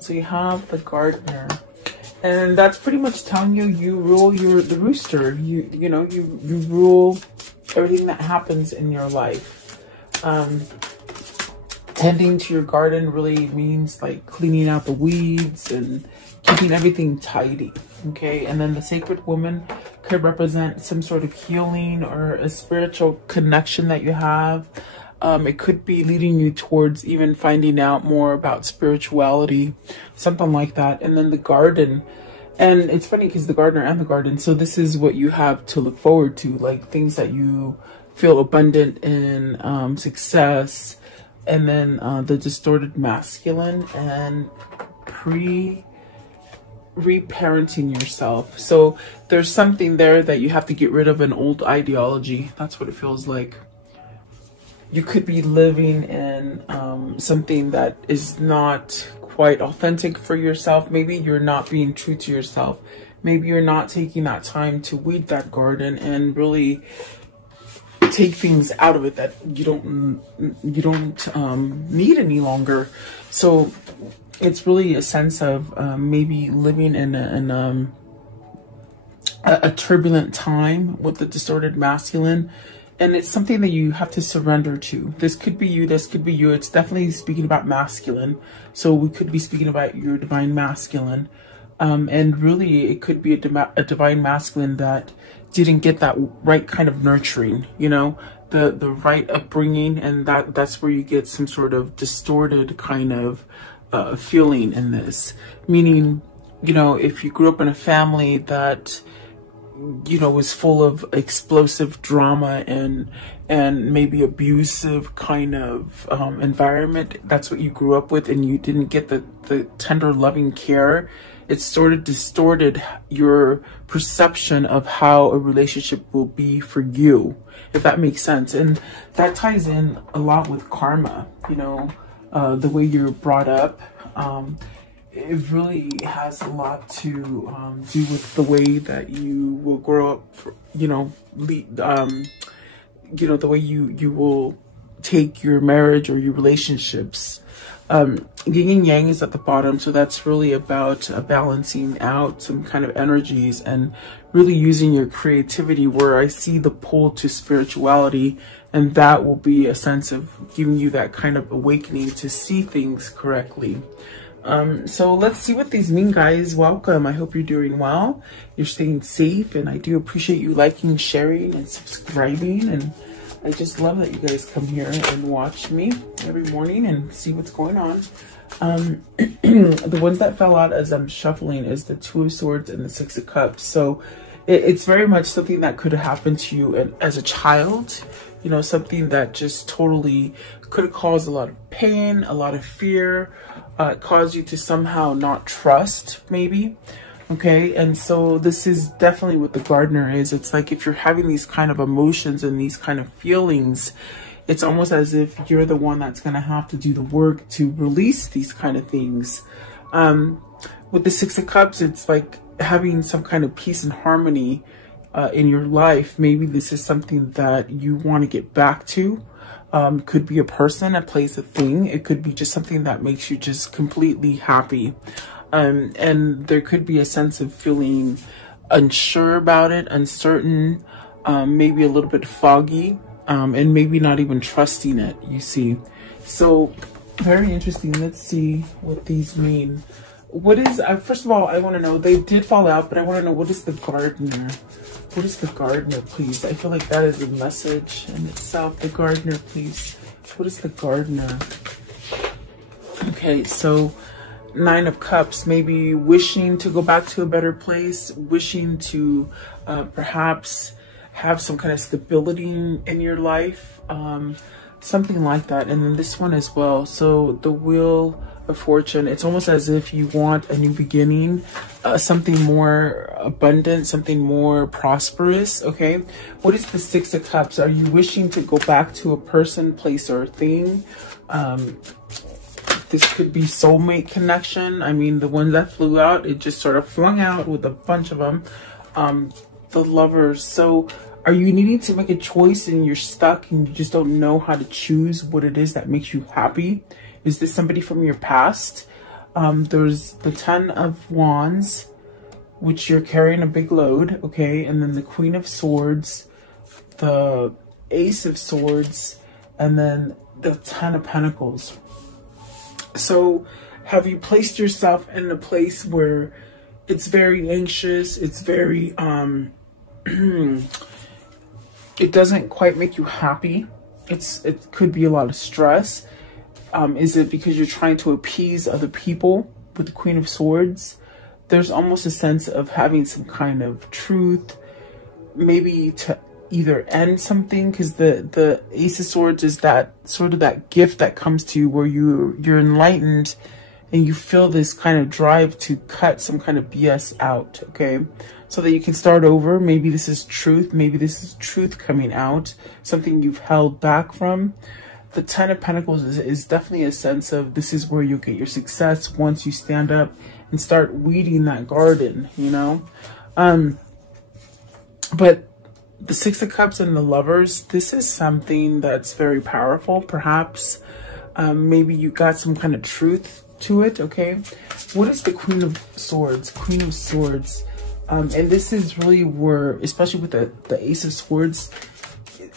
So you have the gardener. And that's pretty much telling you, you rule the rooster. You know, you rule everything that happens in your life. Tending to your garden really means like cleaning out the weeds and keeping everything tidy. Okay, and then the sacred woman could represent some sort of healing or a spiritual connection that you have. It could be leading you towards even finding out more about spirituality, something like that. And then the garden, and it's funny because the gardener and the garden, so this is what you have to look forward to, like things that you feel abundant in, success, and then the distorted masculine and reparenting yourself. So there's something there that you have to get rid of, an old ideology. That's what it feels like. You could be living in something that is not quite authentic for yourself. Maybe you're not being true to yourself. Maybe you're not taking that time to weed that garden and really take things out of it that you don't need any longer. So it's really a sense of maybe living in a turbulent time with the distorted masculine. And it's something that you have to surrender to. This could be you, this could be you. It's definitely speaking about masculine. So we could be speaking about your divine masculine. And really, it could be a divine masculine that didn't get that right kind of nurturing, you know, the right upbringing. And that's where you get some sort of distorted kind of feeling in this. Meaning, you know, if you grew up in a family that, you know, was full of explosive drama and maybe abusive kind of environment, that's what you grew up with, and you didn't get the tender loving care, it sort of distorted your perception of how a relationship will be for you, if that makes sense. And that ties in a lot with karma, you know, the way you're brought up. It really has a lot to do with the way that you will grow up, you know, you know, the way you will take your marriage or your relationships. Yin and yang is at the bottom, so that's really about balancing out some kind of energies and really using your creativity, where I see the pull to spirituality, and that will be a sense of giving you that kind of awakening to see things correctly. So let's see what these mean, guys. Welcome. I hope you're doing well. You're staying safe, and I do appreciate you liking, sharing, and subscribing. And I just love that you guys come here and watch me every morning and see what's going on. The ones that fell out as I'm shuffling is the Two of Swords and the Six of Cups. So it's very much something that could have happened to you as a child. You know, something that just totally could have caused a lot of pain, a lot of fear, caused you to somehow not trust, maybe. Okay, and so this is definitely what the gardener is. It's like if you're having these kind of emotions and these kind of feelings, it's almost as if you're the one that's going to have to do the work to release these kind of things. With the Six of Cups, it's like having some kind of peace and harmony in your life. Maybe this is something that you want to get back to. Could be a person, a place, a thing. It could be just something that makes you just completely happy. And there could be a sense of feeling unsure about it, uncertain, maybe a little bit foggy, and maybe not even trusting it, you see. So very interesting. Let's see what these mean. What is, first of all, I want to know, they did fall out, but I want to know, what is the gardener? What is the gardener, please? I feel like that is a message in itself. The gardener, please. What is the gardener? Okay, so Nine of Cups, maybe wishing to go back to a better place, wishing to perhaps have some kind of stability in your life, something like that. And then this one as well. So the Wheel of Fortune, it's almost as if you want a new beginning, something more abundant, something more prosperous. Okay, what is the Six of Cups? Are you wishing to go back to a person, place, or thing? This could be soulmate connection. I mean, the one that flew out, it just sort of flung out with a bunch of them. The Lovers. So are you needing to make a choice and you're stuck and you just don't know how to choose what it is that makes you happy? Is this somebody from your past? There's the 10 of Wands, which you're carrying a big load, okay? And then the Queen of Swords, the Ace of Swords, and then the 10 of Pentacles. So have you placed yourself in a place where it's very anxious, it's very, it doesn't quite make you happy? It could be a lot of stress. Is it because you're trying to appease other people with the Queen of Swords? There's almost a sense of having some kind of truth, maybe to either end something, because the Ace of Swords is that sort of that gift that comes to you where you're enlightened and you feel this kind of drive to cut some kind of BS out, okay? So that you can start over. Maybe this is truth. Maybe this is truth coming out, something you've held back from. The 10 of Pentacles is definitely a sense of this is where you'll get your success once you stand up and start weeding that garden, you know? But the 6 of Cups and the Lovers, this is something that's very powerful, perhaps. Maybe you got some kind of truth to it, okay? What is the Queen of Swords? Queen of Swords. And this is really where, especially with the Ace of Swords,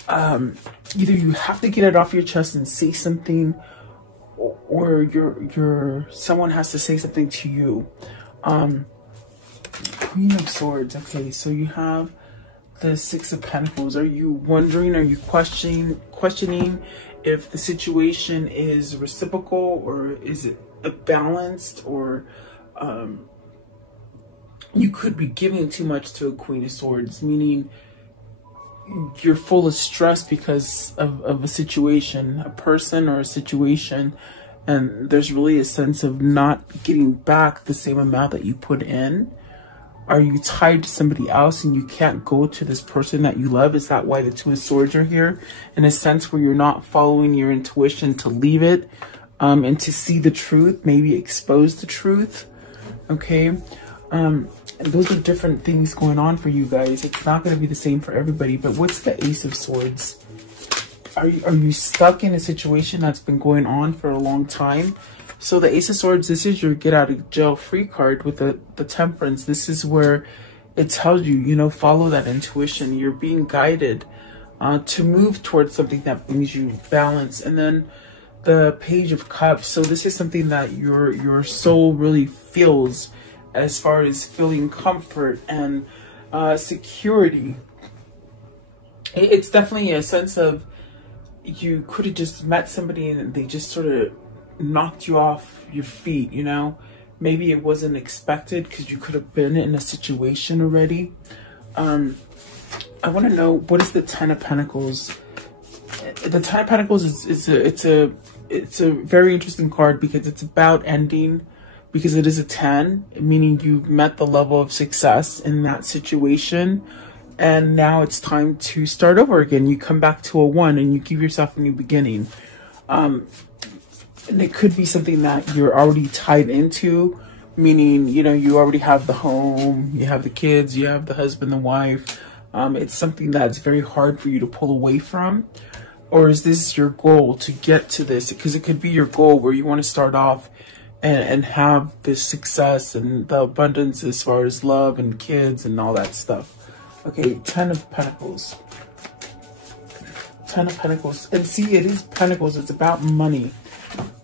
either you have to get it off your chest and say something, or someone has to say something to you. Queen of Swords. Okay, so you have the 6 of Pentacles. Are you wondering, are you questioning if the situation is reciprocal, or is it balanced, or you could be giving too much to a Queen of Swords, meaning you're full of stress because of a situation, a person or a situation, and there's really a sense of not getting back the same amount that you put in. Are you tied to somebody else and you can't go to this person that you love? Is that why the 2 of Swords are here? In a sense where you're not following your intuition to leave it, and to see the truth, maybe expose the truth, okay? And those are different things going on for you guys. It's not going to be the same for everybody. But what's the Ace of Swords? Are you stuck in a situation that's been going on for a long time? So the Ace of Swords, this is your get out of jail free card with the Temperance. This is where it tells you, you know, follow that intuition. You're being guided to move towards something that brings you balance. And then the Page of Cups. So this is something that your soul really feels, as far as feeling comfort and security. It's definitely a sense of you could have just met somebody and they just sort of knocked you off your feet, you know? Maybe it wasn't expected because you could have been in a situation already. I want to know, what is the 10 of Pentacles? The 10 of Pentacles it's a very interesting card because it's about ending. Because it is a 10, meaning you've met the level of success in that situation. And now it's time to start over again. You come back to a 1 and you give yourself a new beginning. And it could be something that you're already tied into, meaning, you know, you already have the home, you have the kids, you have the husband, the wife. It's something that's very hard for you to pull away from. Or is this your goal to get to this? Because it could be your goal where you want to start off and have this success and the abundance as far as love and kids and all that stuff. Okay, 10 of Pentacles. 10 of Pentacles. And see, it is Pentacles. It's about money.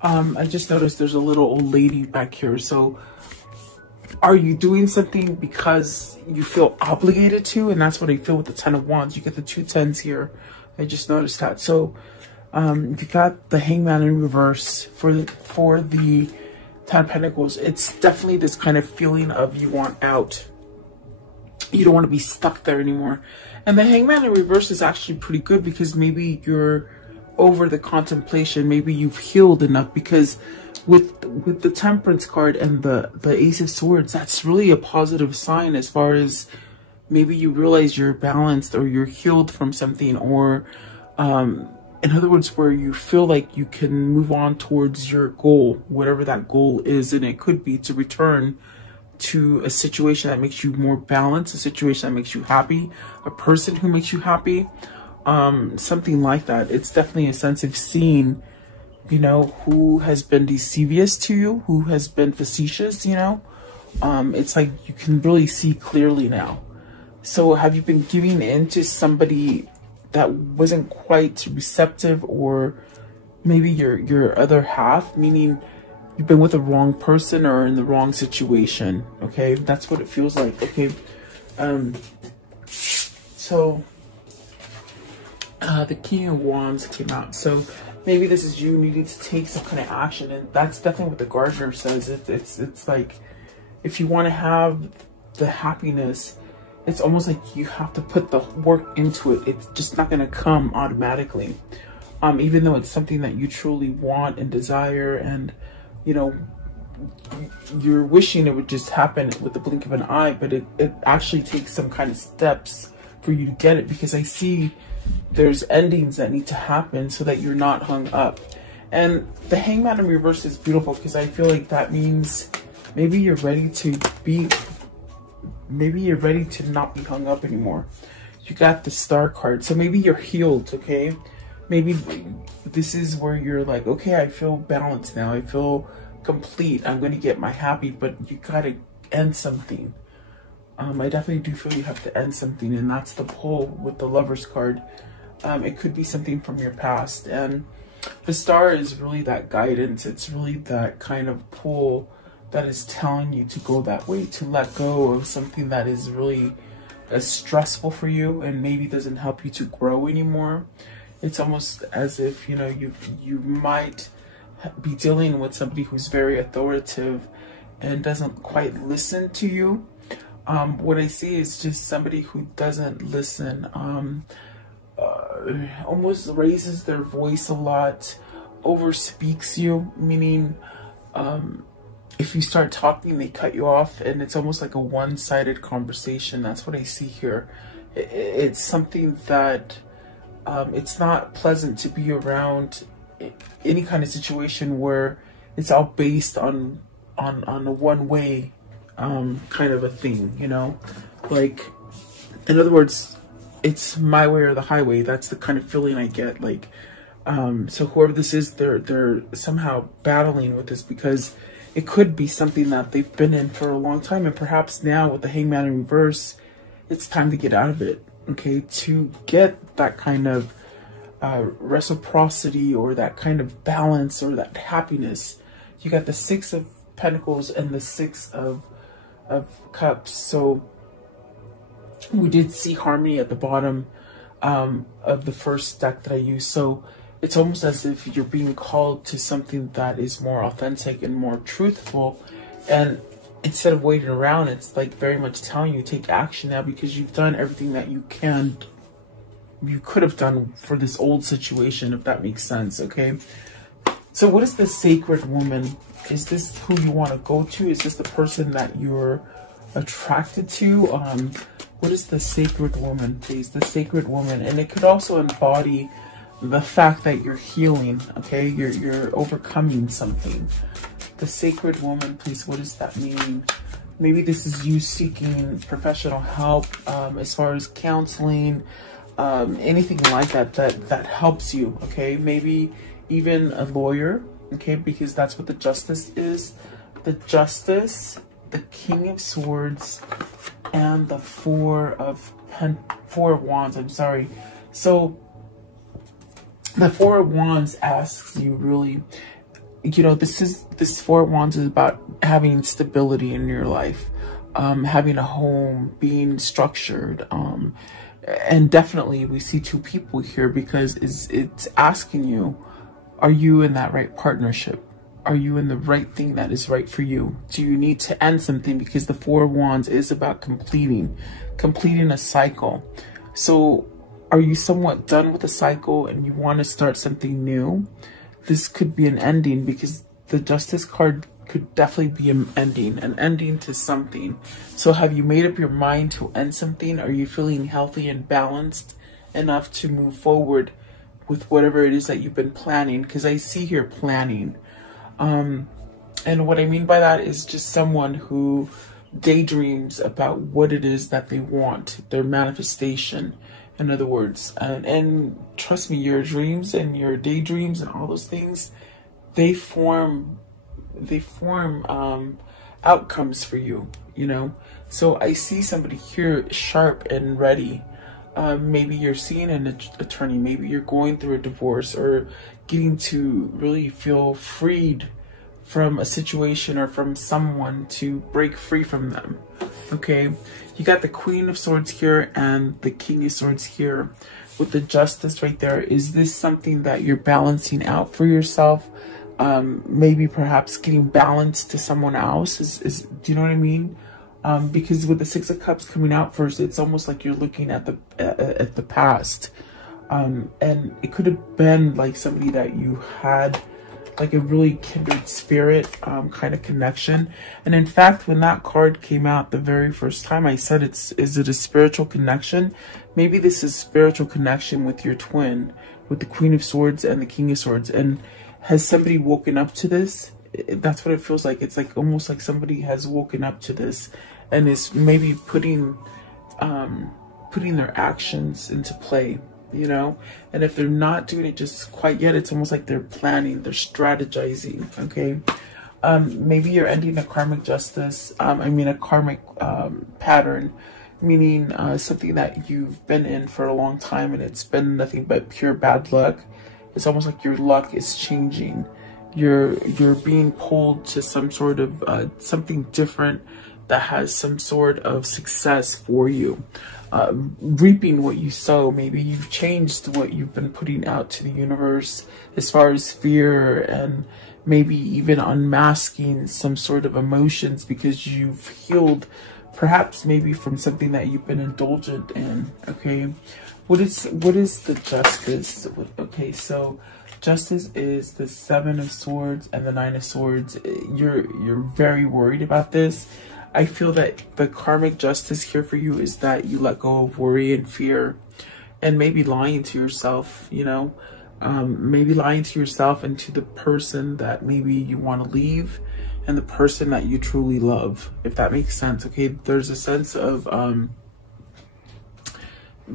I just noticed there's a little old lady back here. So are you doing something because you feel obligated to? And that's what I feel with the 10 of Wands. You get the 2 10s here. I just noticed that. So if you got the Hangman in reverse for the 10 of Pentacles, it's definitely this kind of feeling of you want out. You don't want to be stuck there anymore. And the Hangman in reverse is actually pretty good because maybe you're over the contemplation. Maybe you've healed enough, because with the Temperance card and the Ace of Swords, that's really a positive sign as far as maybe you realize you're balanced or you're healed from something, or in other words, where you feel like you can move on towards your goal, whatever that goal is. And it could be to return to a situation that makes you more balanced, a situation that makes you happy, a person who makes you happy, something like that. It's definitely a sense of seeing you know, who has been deceivious to you, who has been facetious, you know. It's like you can really see clearly now. So have you been giving in to somebody that wasn't quite receptive, or maybe your other half, meaning you've been with the wrong person or in the wrong situation? Okay, that's what it feels like. Okay, so the King of Wands came out. So maybe this is you needing to take some kind of action, and that's definitely what the Gardener says. It's like, if you want to have the happiness, it's almost like you have to put the work into it. It's just not going to come automatically. Even though it's something that you truly want and desire, and, you know, you're wishing it would just happen with the blink of an eye, but it actually takes some kind of steps for you to get it, because I see there's endings that need to happen so that you're not hung up. And the Hangman in reverse is beautiful, because I feel like that means maybe you're ready to not be hung up anymore. You got the Star card, so maybe you're healed. Okay, maybe this is where you're like, okay, I feel balanced now, I feel complete, I'm going to get my happy. But you got to end something. I definitely do feel you have to end something, and that's the pull with the Lover's card. It could be something from your past, and the Star is really that guidance. It's really that kind of pull that is telling you to go that way, to let go of something that is really stressful for you and maybe doesn't help you to grow anymore. It's almost as if, you know, you might be dealing with somebody who's very authoritative and doesn't quite listen to you. What I see is just somebody who doesn't listen, almost raises their voice a lot, overspeaks you, meaning if you start talking, they cut you off, and it's almost like a one-sided conversation. That's what I see here. It's something that it's not pleasant to be around any kind of situation where it's all based on a one-way kind of a thing, you know? Like, in other words, it's my way or the highway. That's the kind of feeling I get. Like, so whoever this is, they're somehow battling with this, because it could be something that they've been in for a long time, and perhaps now with the Hangman in reverse, it's time to get out of it. Okay, to get that kind of reciprocity, or that kind of balance, or that happiness. You got the Six of Pentacles and the Six of Cups. So we did see harmony at the bottom of the first deck that I used. So it's almost as if you're being called to something that is more authentic and more truthful. And instead of waiting around, it's like very much telling you, take action now, because you've done everything that you could have done for this old situation, if that makes sense. Okay, so what is the Sacred Woman? Is this who you want to go to? Is this the person that you're attracted to? What is the Sacred Woman, please? The Sacred Woman. And it could also embody the fact that you're healing. Okay, you're overcoming something. The Sacred Woman, please. What does that mean? Maybe this is you seeking professional help, as far as counseling, anything like that helps you. Okay, maybe even a lawyer. Okay, because that's what the Justice is. The Justice, the King of Swords, and the Four of Wands. I'm sorry. So the Four of Wands asks you, really, you know, this Four of Wands is about having stability in your life, having a home, being structured, and definitely we see two people here, because it's asking you, are you in that right partnership? Are you in the right thing that is right for you? Do you need to end something? Because the Four of Wands is about completing a cycle. So are you somewhat done with the cycle and you want to start something new? This could be an ending, because the Justice card could definitely be an ending to something. So have you made up your mind to end something? Are you feeling healthy and balanced enough to move forward with whatever it is that you've been planning? Because I see here planning. And what I mean by that is just someone who daydreams about what it is that they want, their manifestation, in other words. And trust me, your dreams and your daydreams and all those things, they form outcomes for you, you know. So I see somebody here sharp and ready. Maybe you're seeing an attorney, maybe you're going through a divorce, or getting to really feel freed from a situation or from someone, to break free from them. Okay, you got the Queen of Swords here and the King of Swords here with the Justice right there. Is this something that you're balancing out for yourself? Maybe perhaps getting balanced to someone else is do you know what I mean? Because with the Six of Cups coming out first, it's almost like you're looking at the past, and it could have been like somebody that you had like a really kindred spirit kind of connection. And in fact, when that card came out the very first time, I said, is it a spiritual connection? Maybe this is spiritual connection with your twin, with the Queen of Swords and the King of Swords. And has somebody woken up to this? That's what it feels like. It's like almost like somebody has woken up to this and is maybe putting their actions into play, you know. And if they're not doing it just quite yet, it's almost like they're planning, they're strategizing. Okay, maybe you're ending a karmic justice, a karmic pattern, meaning something that you've been in for a long time and it's been nothing but pure bad luck. It's almost like your luck is changing. You're being pulled to some sort of something different that has some sort of success for you. Reaping what you sow. Maybe you've changed what you've been putting out to the universe as far as fear, and maybe even unmasking some sort of emotions because you've healed perhaps maybe from something that you've been indulgent in. Okay, what is the Justice? Okay, so Justice is the Seven of Swords and the Nine of Swords. You're very worried about this. I feel that the karmic justice here for you is that you let go of worry and fear, and maybe lying to yourself, you know, maybe lying to yourself and to the person that maybe you want to leave, and the person that you truly love, if that makes sense. Okay, there's a sense of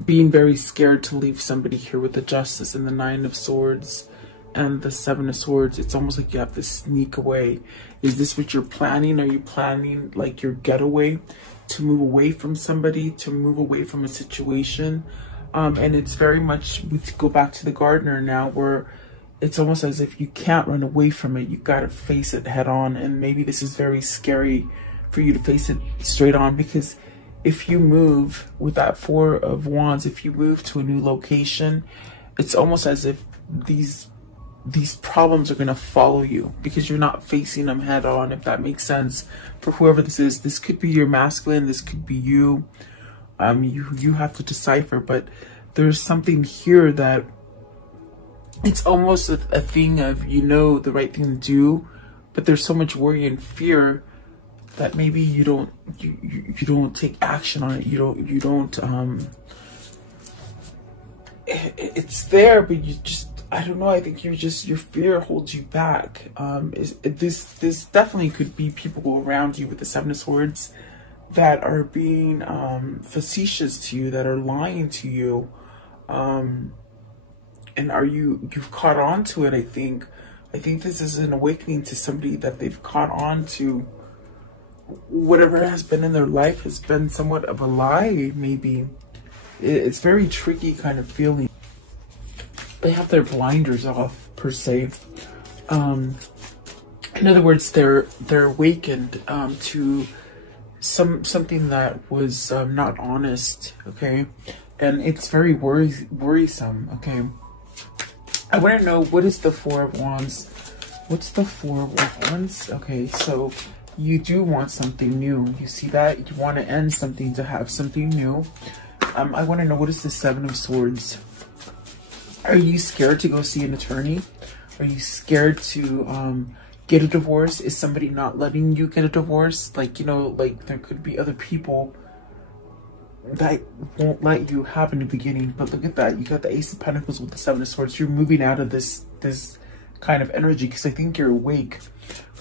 being very scared to leave somebody here with the Justice and the Nine of Swords and the Seven of Swords. It's almost like you have to sneak away. Is this what you're planning? Are you planning like your getaway, to move away from somebody, to move away from a situation? And it's very much, we go back to the gardener now, where it's almost as if you can't run away from it. You got to face it head on. And maybe this is very scary for you to face it straight on, because if you move with that Four of Wands, if you move to a new location, it's almost as if these problems are going to follow you because you're not facing them head on, if that makes sense. For whoever this is, this could be your masculine, this could be you. You have to decipher, but there's something here that it's almost a thing of, you know, the right thing to do, but there's so much worry and fear that maybe you don't take action on it. You don't it's there, but you just, I don't know, I think your fear holds you back. This definitely could be people around you with the Seven of Swords that are being facetious to you, that are lying to you, and you've caught on to it. I think this is an awakening to somebody, that they've caught on to whatever has been in their life has been somewhat of a lie. Maybe it's very tricky kind of feeling. They have their blinders off, per se. In other words, they're awakened to something that was not honest. Okay, and it's very worrisome. Okay, I want to know, what is the Four of Wands? What's the Four of Wands? Okay, so you do want something new. You see that? You want to end something to have something new. I want to know, what is the Seven of Swords? Are you scared to go see an attorney? Are you scared to get a divorce? Is somebody not letting you get a divorce? Like, you know, like there could be other people that won't let you have in the beginning. But look at that. You got the Ace of Pentacles with the Seven of Swords. You're moving out of this kind of energy because I think you're awake.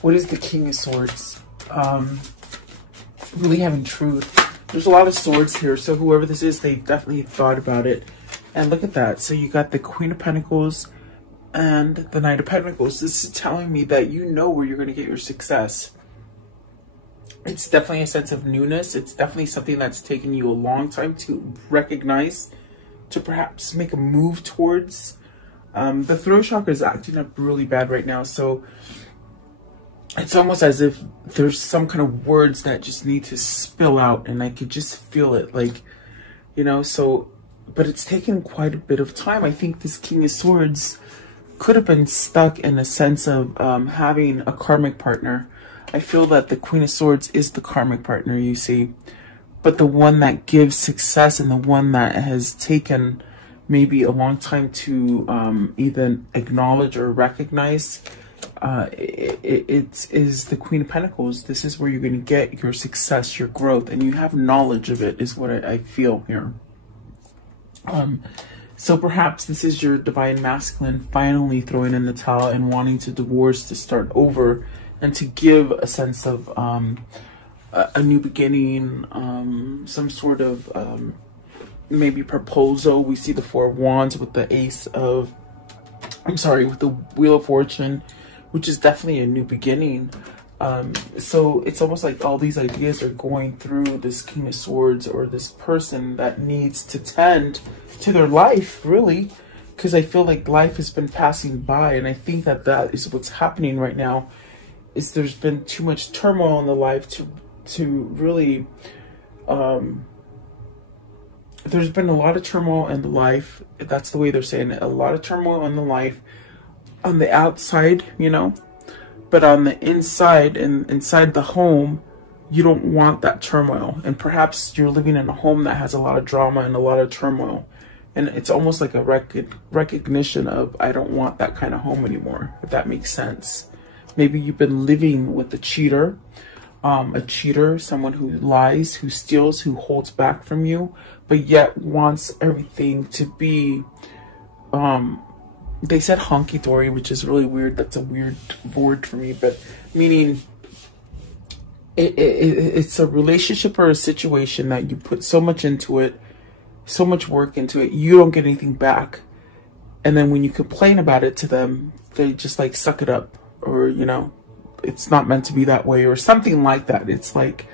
What is the King of Swords? Really having truth. There's a lot of swords here, so whoever this is, they definitely thought about it. And look at that. So you got the Queen of Pentacles and the Knight of Pentacles. This is telling me that you know where you're going to get your success. It's definitely a sense of newness. It's definitely something that's taken you a long time to recognize, to perhaps make a move towards. The throat chakra is acting up really bad right now. So it's almost as if there's some kind of words that just need to spill out, and I could just feel it, like, you know, so, but it's taken quite a bit of time. I think this King of Swords could have been stuck in a sense of having a karmic partner. I feel that the Queen of Swords is the karmic partner, you see, but the one that gives success and the one that has taken maybe a long time to even acknowledge or recognize, it is the Queen of Pentacles. This is where you're going to get your success, your growth, and you have knowledge of it, is what I feel here. So perhaps this is your divine masculine finally throwing in the towel and wanting to divorce, to start over, and to give a sense of a new beginning, some sort of maybe proposal. We see the Four of Wands with the with the Wheel of Fortune, which is definitely a new beginning. So it's almost like all these ideas are going through this King of Swords, or this person that needs to tend to their life, really, because I feel like life has been passing by, and I think that that is what's happening right now. Is there's been too much turmoil in the life to really, there's been a lot of turmoil in the life. That's the way they're saying it. A lot of turmoil in the life on the outside, you know, but on the inside and inside the home, you don't want that turmoil. And perhaps you're living in a home that has a lot of drama and a lot of turmoil. And it's almost like a recognition of, I don't want that kind of home anymore, if that makes sense. Maybe you've been living with a cheater, someone who lies, who steals, who holds back from you, but yet wants everything to be, they said honky-dory, which is really weird. That's a weird word for me, but meaning it's a relationship or a situation that you put so much into it, so much work into it, you don't get anything back. And then when you complain about it to them, they just like suck it up, or, you know, it's not meant to be that way, or something like that. It's like,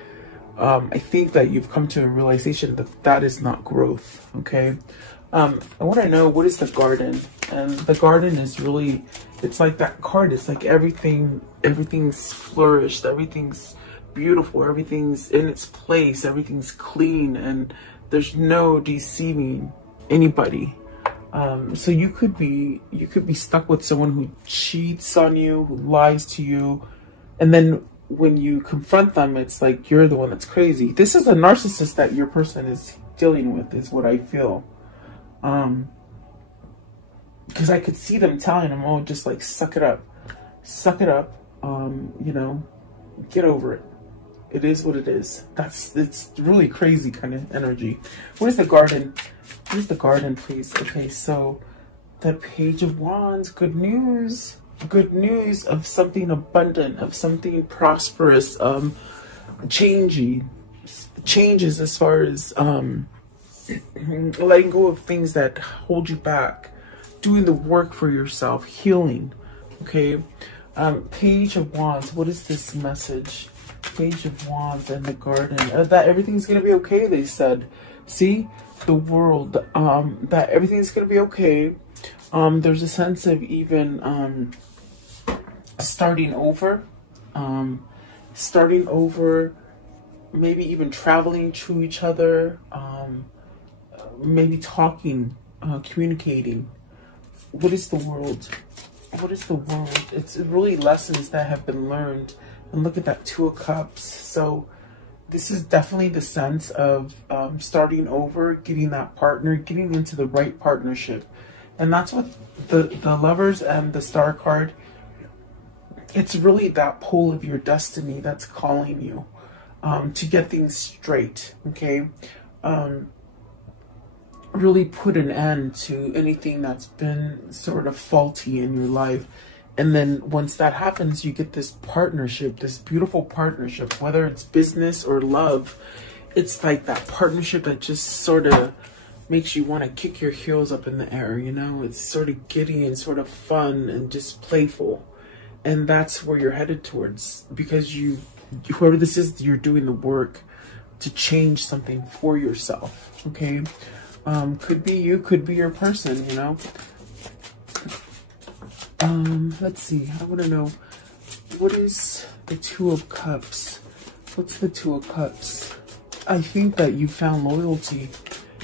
I think that you've come to a realization that that is not growth, okay? I want to know, what is the Garden? And the Garden is really, it's like that card. It's like everything's flourished, everything's beautiful, everything's in its place, everything's clean, and there's no deceiving anybody. So you could be stuck with someone who cheats on you, who lies to you, and then when you confront them, it's like you're the one that's crazy. This is a narcissist that your person is dealing with, is what I feel. Because I could see them telling him, oh, just like suck it up, you know, get over it. It is what it is. It's really crazy kind of energy. Where's the Garden? Where's the Garden, please? Okay, so the Page of Wands, good news. Good news of something abundant, of something prosperous, changes as far as letting go of things that hold you back, doing the work for yourself, healing. Okay, Page of Wands, what is this message? Page of Wands and the Garden, that everything's gonna be okay, they said. See, the World, that everything's gonna be okay. There's a sense of even starting over, maybe even traveling to each other, maybe talking, communicating. What is the World? What is the World? It's really lessons that have been learned. And look at that Two of Cups. So this is definitely the sense of starting over, getting that partner, getting into the right partnership. And that's what the Lovers and the Star card, it's really that pull of your destiny that's calling you to get things straight, okay? Really put an end to anything that's been sort of faulty in your life. And then once that happens, you get this partnership, this beautiful partnership, whether it's business or love. It's like that partnership that just sort of makes you want to kick your heels up in the air, you know? It's sort of giddy and sort of fun and just playful. And that's where you're headed towards, because whoever this is, you're doing the work to change something for yourself, okay? Could be you, could be your person, you know? Let's see, I want to know, what is the Two of Cups? What's the Two of Cups? I think that you found loyalty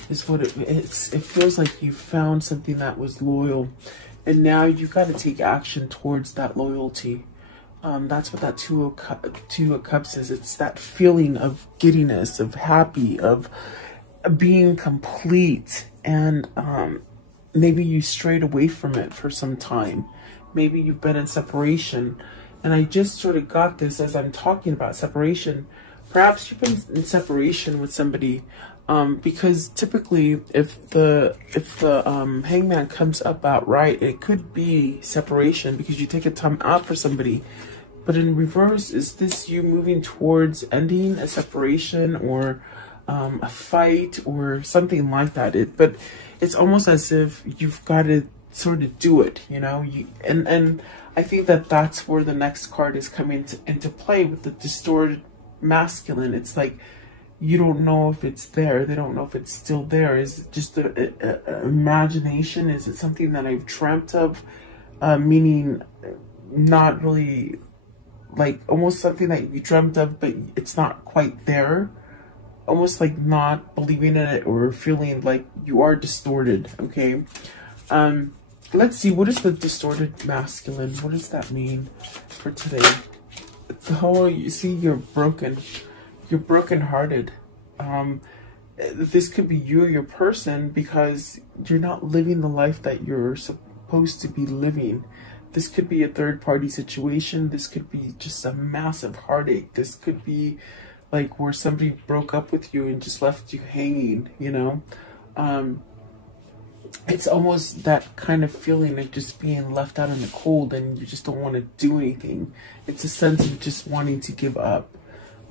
is what it's. It feels like you found something that was loyal, and now you got to take action towards that loyalty. That's what that Two of Cups is. It's that feeling of giddiness, of happy, of being complete, and maybe you strayed away from it for some time. Maybe you've been in separation, and I just sort of got this as I'm talking about separation. Perhaps you've been in separation with somebody, because typically if the hangman comes up outright, it could be separation because you take a time out for somebody. But in reverse, is this you moving towards ending a separation or a fight or something like that? But it's almost as if you've got to sort of do it, you know? And I think that that's where the next card is coming into play with the distorted masculine. It's like you don't know if it's there. They don't know if it's still there. Is it just an imagination? Is it something that I've dreamt of? Meaning not really, like almost something that you dreamt of, but it's not quite there. Almost like not believing in it or feeling like you are distorted, okay? Let's see, what is the distorted masculine? What does that mean for today? Oh, you see, you're broken. You're brokenhearted. This could be you or your person because you're not living the life that you're supposed to be living. This could be a third-party situation. This could be just a massive heartache. This could be like where somebody broke up with you and just left you hanging, you know? It's almost that kind of feeling of just being left out in the cold and you just don't want to do anything. It's a sense of just wanting to give up.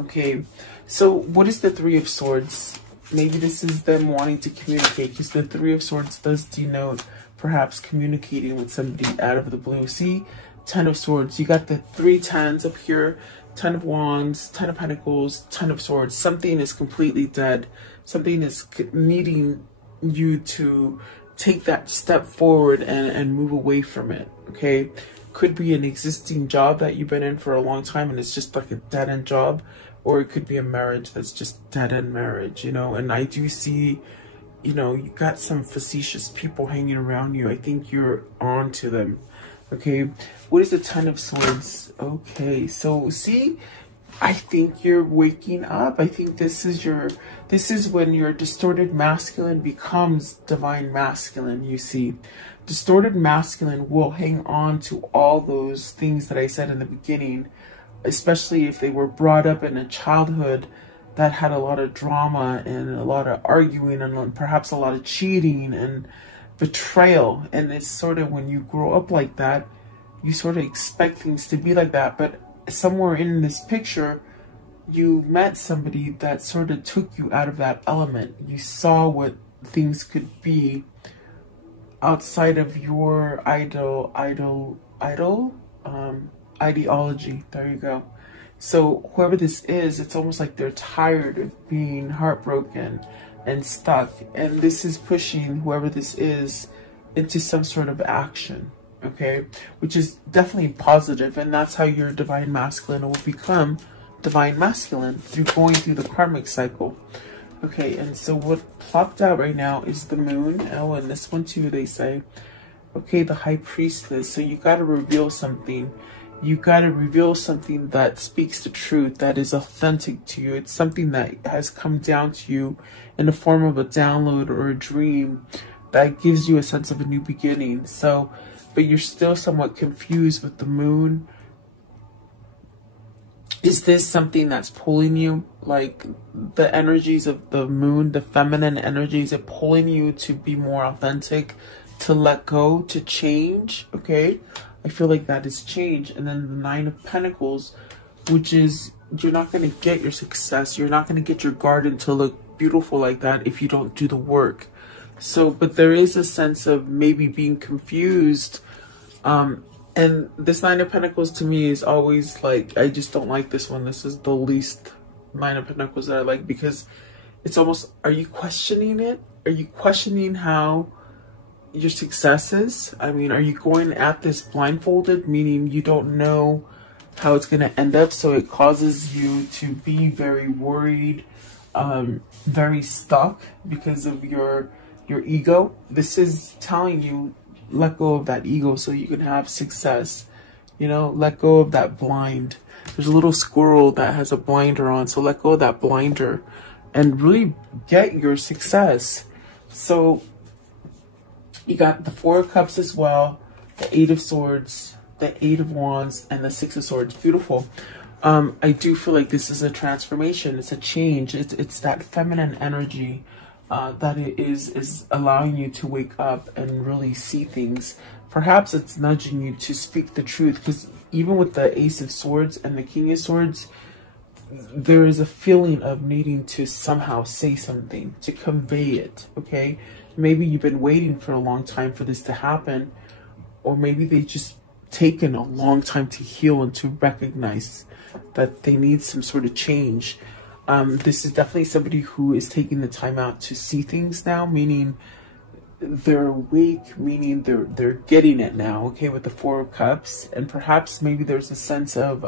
Okay, so what is the Three of Swords? Maybe this is them wanting to communicate, because the Three of Swords does denote perhaps communicating with somebody out of the blue. See, Ten of Swords. You got the 3 tens up here, 10 of Wands, 10 of Pentacles, 10 of Swords. Something is completely dead. Something is needing you to take that step forward and move away from it, okay? Could be an existing job that you've been in for a long time and it's just like a dead-end job, or it could be a marriage that's just dead-end marriage, you know? And I do see, you know, you got some facetious people hanging around you. I think you're on to them, okay? What is the Ten of Swords? Okay, so see, I think you're waking up. I think this is when your distorted masculine becomes divine masculine, you see. Distorted masculine will hang on to all those things that I said in the beginning, especially if they were brought up in a childhood that had a lot of drama and a lot of arguing and perhaps a lot of cheating and betrayal. And it's sort of when you grow up like that, you sort of expect things to be like that. But somewhere in this picture, you met somebody that sort of took you out of that element. You saw what things could be outside of your ideology. There you go. So whoever this is, it's almost like they're tired of being heartbroken and stuck. And this is pushing whoever this is into some sort of action. Okay, which is definitely positive, and that's how your divine masculine will become divine masculine, through going through the karmic cycle. Okay, and so what plopped out right now is the moon. Oh, and this one too, they say. Okay, the high priestess. So you got to reveal something. You got to reveal something that speaks the truth, that is authentic to you. It's something that has come down to you in the form of a download or a dream that gives you a sense of a new beginning. So, but you're still somewhat confused with the moon. Is this something that's pulling you? Like the energies of the moon, the feminine energies are pulling you to be more authentic, to let go, to change. Okay, I feel like that is change. And then the Nine of Pentacles, which is you're not going to get your success. You're not going to get your garden to look beautiful like that if you don't do the work. So, but there is a sense of maybe being confused. And this Nine of Pentacles to me is always like, I just don't like this one. This is the least Nine of Pentacles that I like, because it's almost, are you questioning it? Are you questioning how your success is? I mean, are you going at this blindfolded, meaning you don't know how it's going to end up, so it causes you to be very worried, very stuck because of your ego? This is telling you, let go of that ego so you can have success. You know, let go of that blind. There's a little squirrel that has a blinder on, so let go of that blinder and really get your success. So you got the Four of Cups as well, the Eight of Swords, the Eight of Wands, and the Six of Swords. Beautiful. I do feel like this is a transformation. It's a change. It's that feminine energy that it is allowing you to wake up and really see things. Perhaps it's nudging you to speak the truth, because even with the Ace of Swords and the King of Swords, there is a feeling of needing to somehow say something, to convey it, okay? Maybe you've been waiting for a long time for this to happen, or maybe they just taken a long time to heal and to recognize that they need some sort of change. This is definitely somebody who is taking the time out to see things now, meaning they're awake, meaning they're getting it now, okay, with the Four of Cups. And perhaps maybe there's a sense of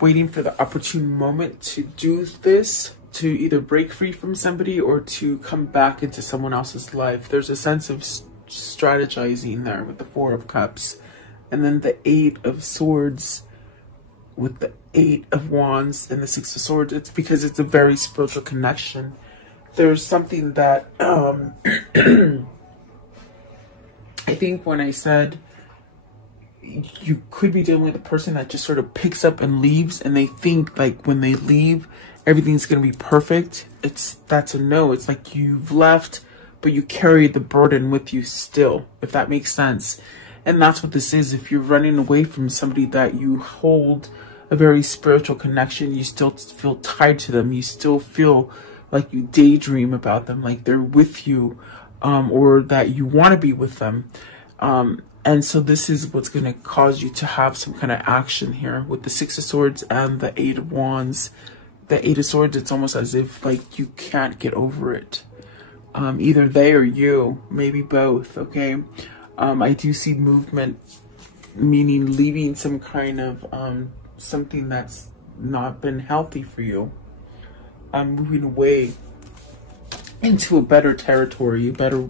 waiting for the opportune moment to do this, to either break free from somebody or to come back into someone else's life. There's a sense of strategizing there with the Four of Cups. And then the Eight of Swords with the Eight of Wands and the Six of Swords. It's because it's a very spiritual connection. There's something that I think when I said you could be dealing with a person that just sort of picks up and leaves, and they think like when they leave everything's gonna be perfect, that's a no. It's like you've left, but you carry the burden with you still, if that makes sense. And that's what this is. If you're running away from somebody that you hold a very spiritual connection, you still feel tied to them. You still feel like you daydream about them, like they're with you, or that you want to be with them. And so this is what's going to cause you to have some kind of action here with the Six of Swords and the Eight of Wands. The Eight of Swords, it's almost as if like you can't get over it. Either they or you, maybe both, okay? I do see movement, meaning leaving some kind of something that's not been healthy for you. Moving away into a better territory, better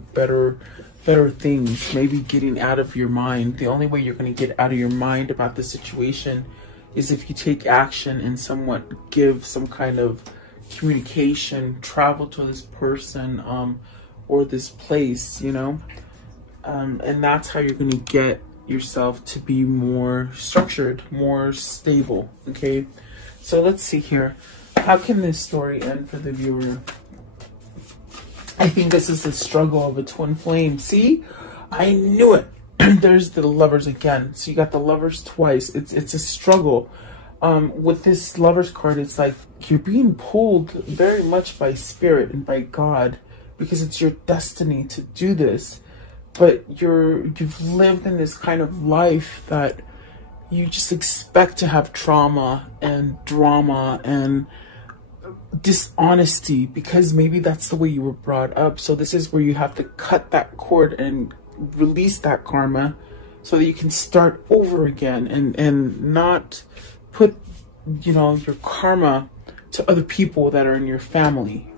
things, maybe getting out of your mind. The only way you're going to get out of your mind about the situation is if you take action and somewhat give some kind of communication, travel to this person or this place, you know, and that's how you're going to get yourself to be more structured, more stable. Okay, so let's see here. How can this story end for the viewer? I think this is the struggle of a twin flame. See, I knew it. There's the Lovers again. So you got the Lovers twice. It's a struggle. With this Lovers card, it's like you're being pulled very much by spirit and by God, because it's your destiny to do this. But you've lived in this kind of life that you just expect to have trauma and drama and dishonesty, because maybe that's the way you were brought up. So this is where you have to cut that cord and release that karma so that you can start over again and not put, you know, your karma to other people that are in your family.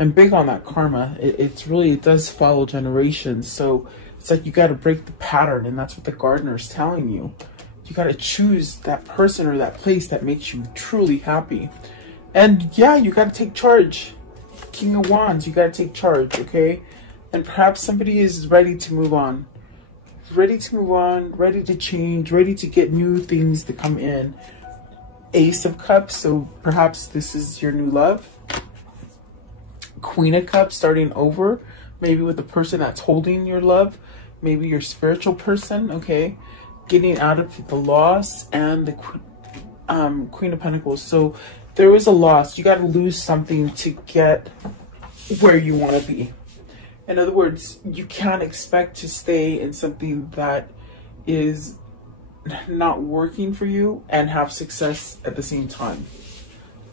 I'm big on that karma. It does follow generations. So it's like you got to break the pattern, and that's what the gardener is telling you. You got to choose that person or that place that makes you truly happy. And yeah, you got to take charge. King of Wands, you got to take charge, okay? And perhaps somebody is ready to move on. Ready to move on, ready to change, ready to get new things to come in. Ace of Cups, so perhaps this is your new love. Queen of Cups, starting over, maybe with the person that's holding your love, maybe your spiritual person, okay? Getting out of the loss, and the Queen of Pentacles. So there was a loss. You got to lose something to get where you want to be. In other words, you can't expect to stay in something that is not working for you and have success at the same time.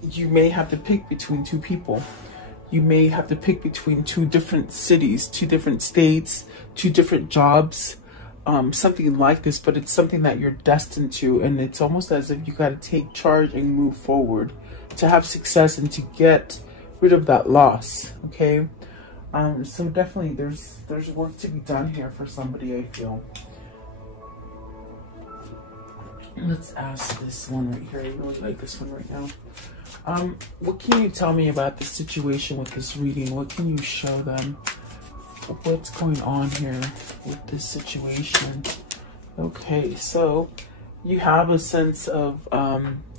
You may have to pick between two people. You may have to pick between two different cities, two different states, two different jobs, something like this, but it's something that you're destined to, and it's almost as if you got to take charge and move forward to have success and to get rid of that loss, okay? So definitely there's work to be done here for somebody, I feel. Let's ask this one right here. I really like this one right now. What can you tell me about the situation with this reading? What can you show them? What's going on here with this situation? Okay, so you have a sense of,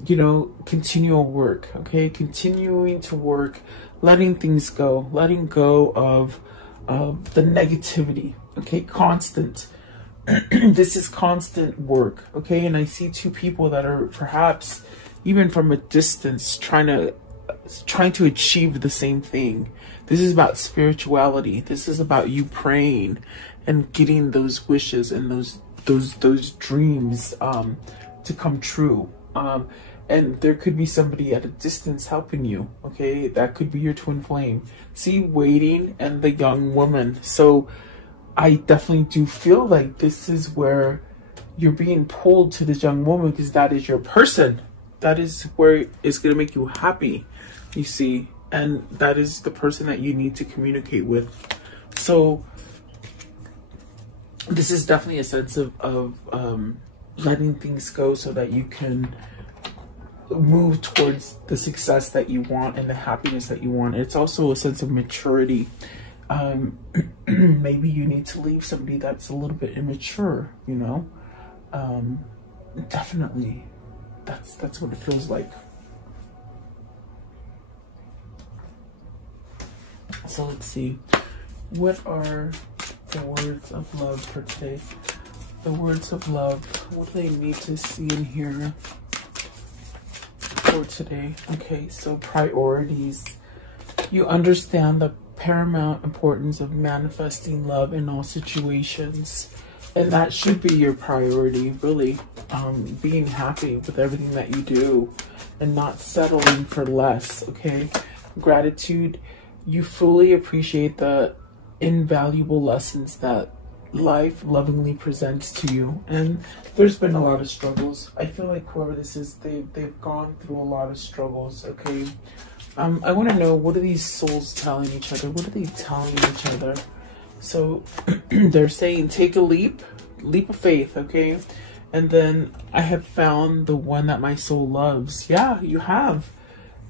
you know, continual work, okay? Continuing to work, letting things go, letting go of the negativity, okay? Constant. This is constant work, okay? And I see two people that are perhaps even from a distance trying to achieve the same thing. This is about spirituality. This is about you praying and getting those wishes and those dreams to come true. And there could be somebody at a distance helping you, okay? That could be your twin flame. See, waiting and the young woman. So I definitely do feel like this is where you're being pulled to this young woman because that is your person. That is where it's going to make you happy, you see. And that is the person that you need to communicate with. So this is definitely a sense of letting things go so that you can move towards the success that you want and the happiness that you want. It's also a sense of maturity. Maybe you need to leave somebody that's a little bit immature, you know. Definitely that's what it feels like. So let's see, what are the words of love for today? The words of love, what do they need to see and hear for today? Okay, so priorities. You understand the paramount importance of manifesting love in all situations, and that should be your priority, really. Being happy with everything that you do and not settling for less, okay? Gratitude. You fully appreciate the invaluable lessons that life lovingly presents to you, and there's been a lot of struggles. I feel like whoever this is, they've gone through a lot of struggles, okay? I want to know, what are these souls telling each other? What are they telling each other? So they're saying, take a leap of faith, okay? And then, I have found the one that my soul loves. Yeah, you have.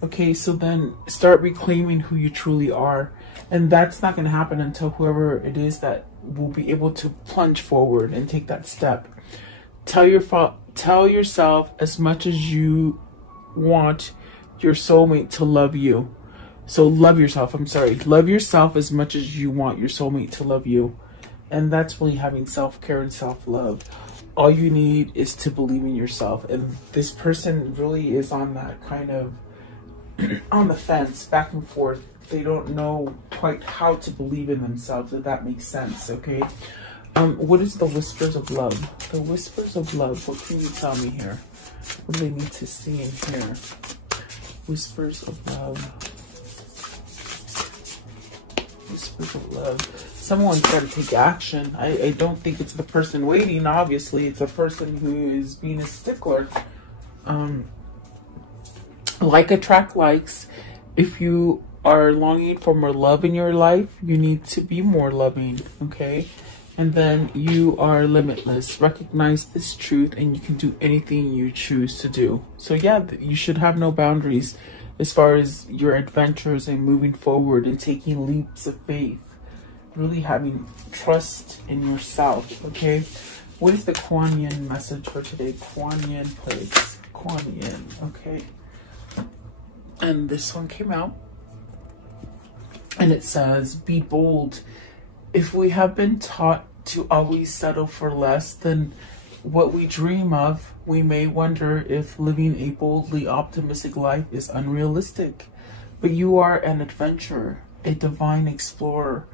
Okay, so then start reclaiming who you truly are. And that's not going to happen until whoever it is that will be able to plunge forward and take that step. Tell yourself as much as you want your soulmate to love you. So love yourself. Love yourself as much as you want your soulmate to love you. And that's really having self-care and self-love. All you need is to believe in yourself. And this person really is on that kind of on the fence, back and forth. They don't know quite how to believe in themselves, if that makes sense, okay? What is the whispers of love? The whispers of love, what can you tell me here? What do they need to see and hear? Whispers of love. Whispers of love. Someone's got to take action. I don't think it's the person waiting, obviously. It's a person who is being a stickler. Like attract likes. If you are longing for more love in your life, you need to be more loving, okay? And then you are limitless. Recognize this truth and you can do anything you choose to do. So yeah, you should have no boundaries as far as your adventures and moving forward and taking leaps of faith. Really having trust in yourself, okay? What is the Kuan Yin message for today? Kuan Yin, please. Kuan Yin, okay? And this one came out. And it says, be bold. If we have been taught to always settle for less than what we dream of, we may wonder if living a boldly optimistic life is unrealistic. But you are an adventurer, a divine explorer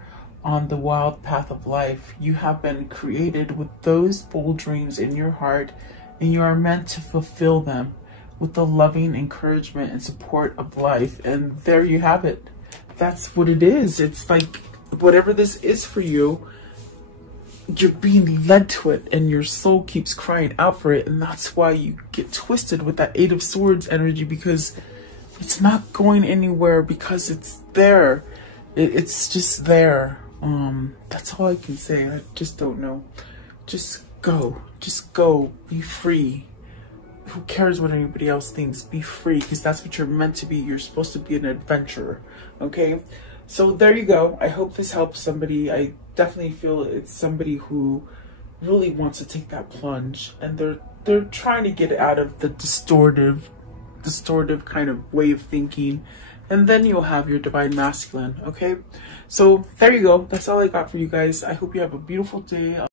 on the wild path of life. You have been created with those bold dreams in your heart, and you are meant to fulfill them with the loving encouragement and support of life. And there you have it. That's what it is. It's like, whatever this is for you, you're being led to it, and your soul keeps crying out for it. And that's why you get twisted with that Eight of Swords energy, because it's not going anywhere, because it's there. It's just there. That's all I can say. I just don't know. Just go, be free. Who cares what anybody else thinks? Be free, because that's what you're meant to be. You're supposed to be an adventurer, okay? So there you go. I hope this helps somebody. I definitely feel it's somebody who really wants to take that plunge, and they're trying to get out of the distortive kind of way of thinking, and then you'll have your divine masculine, okay? So there you go. That's all I got for you guys. I hope you have a beautiful day.